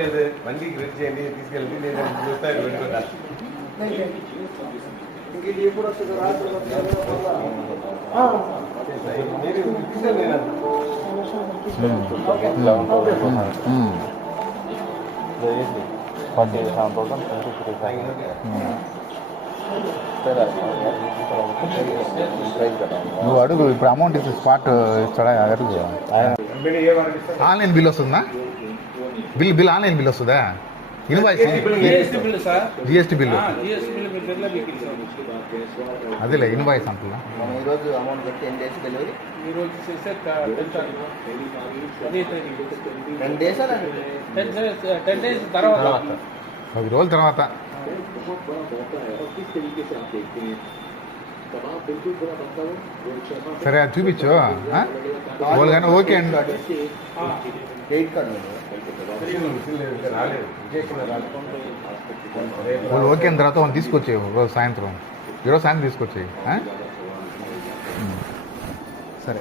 లేదు మందికి రెడీ చేయండి తీసుకెళ్ళి నేను చూస్తాను పెట్టుకుంటా ఎప్పుడు వస్తుంది రాత్రి నువ్వు అడుగు ఇప్పుడు అమౌంట్ ఇస్తే స్పాట్ ఇస్తాడా అడుగు ఆన్లైన్ బిల్ వస్తుందా బిల్ ఆన్లైన్ బిల్ వస్తుందా ఇన్వాయిస్ జిఎస్టీ బిల్లు అదేలే ఇన్వాయిస్ అంటున్నా ఈరోజు అమౌంట్ కట్టి 10 days డెలివరీ ఈరోజు చేస్తే 10 days 10 days తర్వాత 10 రోజుల తర్వాత సరే అది చూపించు వాళ్ళు కానీ ఓకే అండి క్రెడిట్ కార్డు వాళ్ళు ఓకే అయిన తర్వాత వాళ్ళు తీసుకొచ్చేయి రోజు సాయంత్రం ఈరోజు సాయంత్రం తీసుకొచ్చేయి సరే